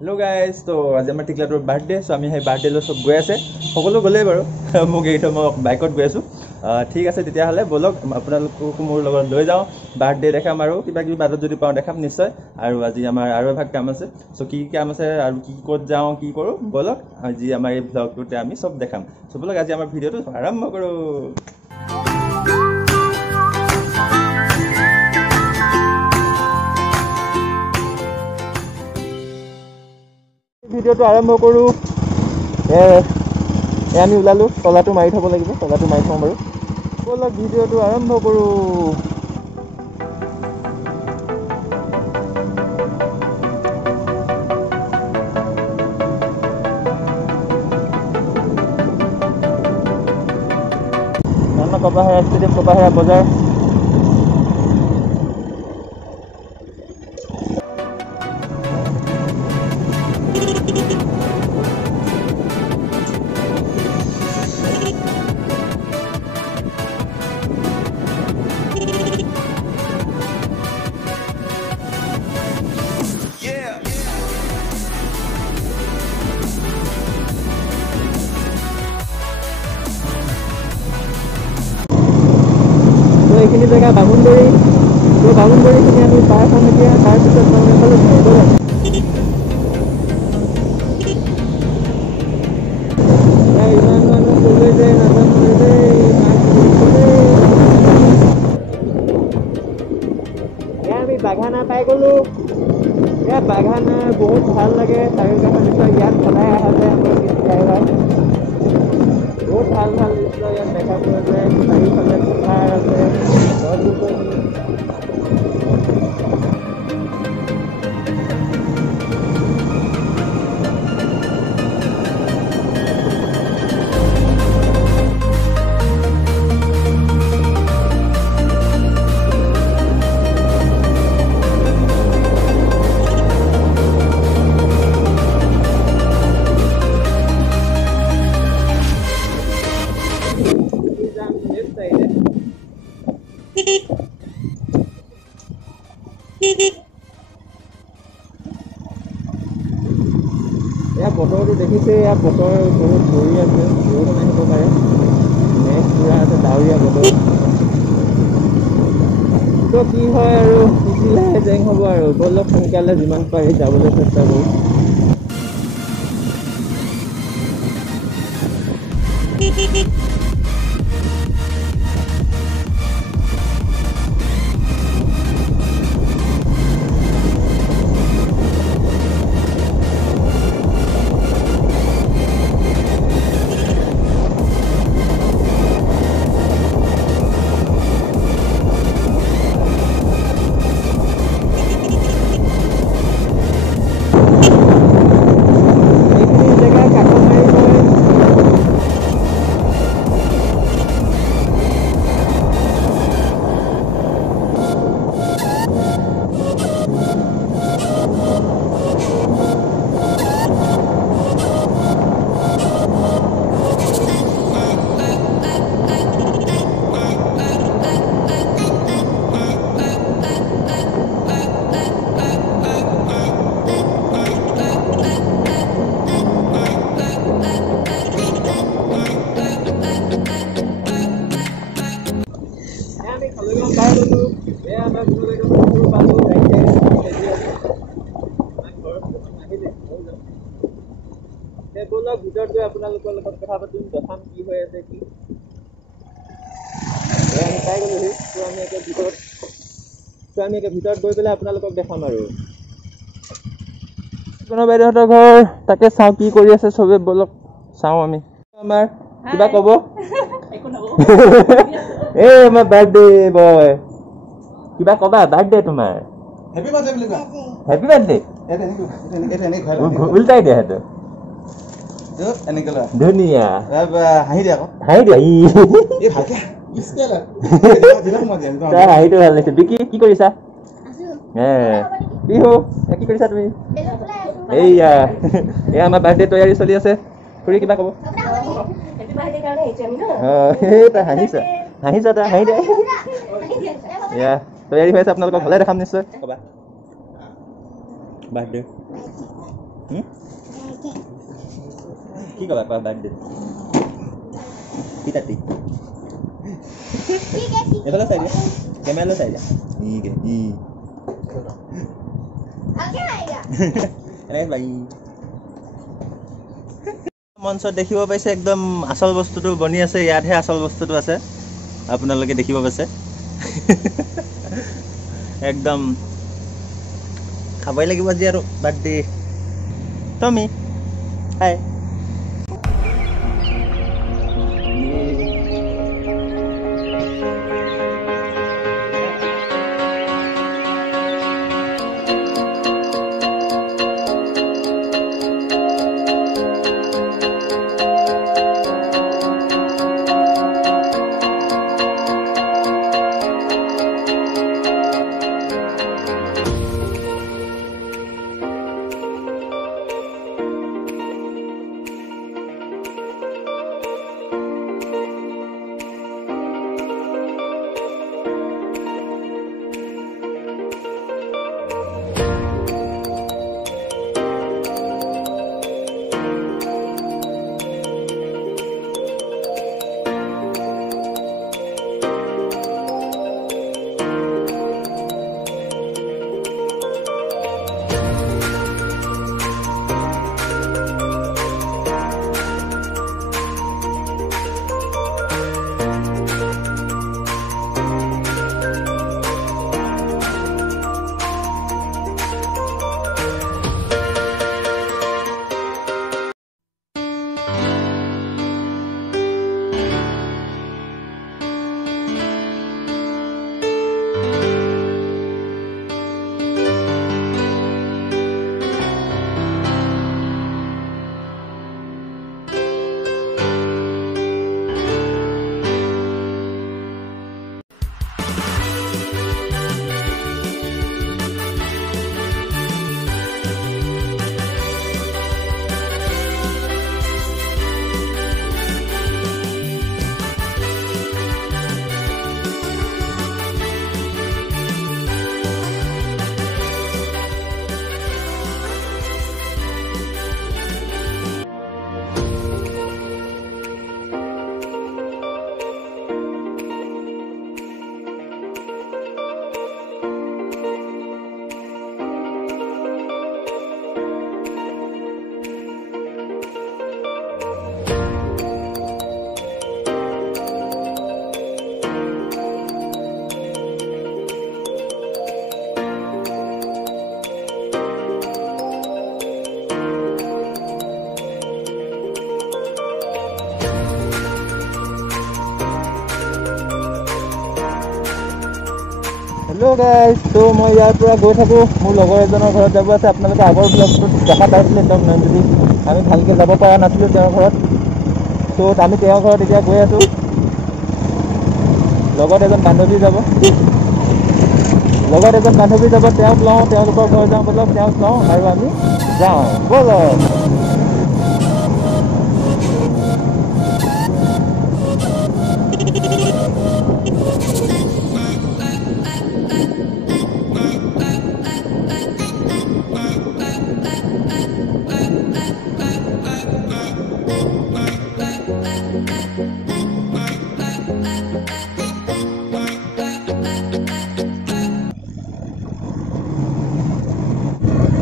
Hello guys तो आज आम टिकलाटोर बार्थडे सो आम बार्थडे सब गई आसे सकलो गले बार मोक एरि थी मैं बाइकत गई आसो ठीक है तेतियाह'ले बोलक आपनालोक मोर लगत লৈ যাওঁ बार्थडे देखाम और किबा किबि बाटत जदि पाওঁ देखाम निश्चय और आज आमार आरो एभाग काम आछे सो की काम आछे और की कत जाऊँ की करूँ बोलक आज आमार এই ब्लगटोते आमी सब देखाम सो बोलक आज आमार भिडिओটো आरम्भ करूँ। ভিডিওটো আৰম্ভ কৰো আমি ওলালো তলাটো মাৰি থব লাগিব তলাটো মাৰি থম বাৰু বলক ভিডিওটো আৰম্ভ কৰো। নানা কপাহেৰা ষ্টেডিয়াম কপাহেৰা বজাৰ এইখিনি জেগা বামুণবাৰী তো বামুণবাৰীখিনি আমি পাৰ হ'ম এতিয়া তাৰপিছত তাৰমানে ইমান মানুহ চলে যায় নাজানো আমি বাঘানা পাই গ'লো বাঘানা বহুত ভাল লাগে চাৰিওকাষৰ দৃশ্য ইয়াত সদায় অহা যায় আমাৰ ড্ৰাইভাৰ বহুত ভাল ভাল দৃশ্য ইয়াত দেখা পোৱা যায় চাৰিওফালে পথাৰ আছে বতৰটো দেখিছে ইয়াত বতৰ বহুত ভৰি আছে বৰষুণ আহিব পাৰে মেঘ পুৰা আছে ডাৱৰীয়া বতৰ তো কি হয় আৰু পিছলাহে জেং হ'ব আৰু বলক সোনকালে যিমান পাৰি যাবলৈ চেষ্টা কৰোঁ। ভিতৰত গৈ আপোনালোকৰ লগত কথা পাতিম দেখাম কি হৈ আছে কি আমি পাই গ'লোহি তো আমি এতিয়া ভিতৰত গৈ পেলাই আপোনালোকক দেখাম আৰু বাইদেউহঁতৰ ঘৰ তাকে চাওঁ কি কৰি আছে চবে বলক চাওঁ আমি আমাৰ কিবা ক'ব এই আমাৰ বাৰ্থডে বয় কিবা ক'বা বাৰ্থডে তোমাৰ হেপী বাৰ্থডে বুলি কোৱা হেপী বাৰ্থডে উল্টাই দিয়া সেইটো ধুনীয়া হাঁহি দিয়া হাঁহিটো ভাল লাগিছে বিকি কি কৰিছা বিহু কি কৰিছা তুমি এইয়া এয়া আমাৰ বাৰ্থডে তৈয়াৰী চলি আছে খুৰী কিবা ক'ব হাঁহিছা হাঁহিছা তই হাঁহি দিয়া এয়া তৈয়াৰী হৈ আছে আপোনালোকক ভালে দেখাম নিশ্চয় ক'বা বাৰ্থডে কি ক'লা কোৱা বাৰ্থডে কি তাতি এইফালে চাই দিয়া কেমেৰালৈ চাই দিয়া এনেকৈ বাই মঞ্চত দেখিব পাইছে একদম আচল বস্তুটো বনি আছে ইয়াতহে আচল বস্তুটো আছে আপোনালোকে দেখিব পাইছে একদম খাবই লাগিব আজি আৰু বাৰ্থডে টমি হাই हेलो गाइस तो मैं यार पूरा गई थको मोर लगर एजনৰ ঘৰত যাব আছে আপোনালোকে আগৰ ব্লগটোত দেখা পাইছিলে একদম যদি আমি ভালকে যাব পৰা নাছিলো তেওঁৰ ঘৰত তো আমি তেওঁৰ ঘৰত এতিয়া গৈ আছো লগত এজন বান্ধৱী যাব তেওঁক লওঁ তেওঁলোকৰ ঘৰ যাওঁ বলক তেওঁক লওঁ আৰু আমি যাওঁ বলক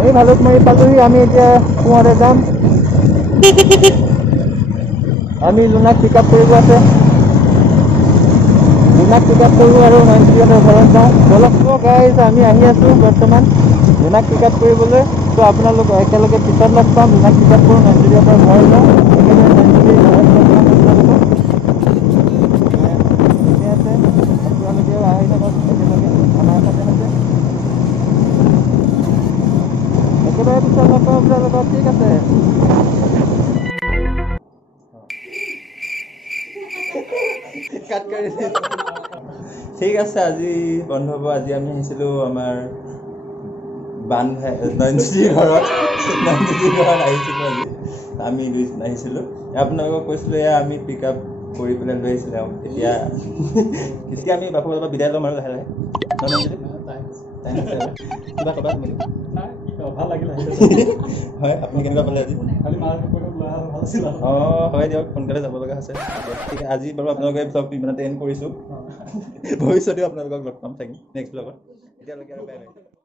আমি ভালুকমাৰী পালোহি আমি এতিয়া পুৱাতে যাম আমি লুনাক পিকআপ কৰিব আছে লুনাক পিকআপ কৰিব আৰু নয়নজিহঁতৰ ঘৰত যাওঁ বলক গাইজ আমি আহি আছো বৰ্তমান লুনাক পিকআপ কৰিবলৈ তো আপোনালোক একেলগে পিছত লগ পাম লুনাক পিকআপ কৰোঁ নয়নজিহঁতৰ ঘৰ যাওঁ ঠিক আছে ঠিক আছে আজি বন্ধ হ'ব আজি আমি আহিছিলো আমাৰ নয়নজিৰ ঘৰত আহিছিলো আজি আমি দুইজন আহিছিলো আপোনালোকক কৈছিলো এয়া আমি পিক আপ কৰি পেলাই লৈ আহিছিলো এতিয়া আমি বাপুৰ পৰা বিদায় ল'ম আৰু লাহে লাহে নয়নজি কিবা ক'বা তুমি ভাল লাগিলে হয় আপুনি কেনেকুৱা পালে আজি খালি মাৰ ভাল আছিল হয় দিয়ক সোনকালে যাব লগা আছে ঠিক আজি বাৰু আপোনালোকে ব্লগ ইমানতে এণ্ড কৰিছোঁ ভৱিষ্যতেও আপোনালোকক লগ পাম থাকিম নেক্সট ব্লগত এতিয়ালৈকে আৰু বাই বাই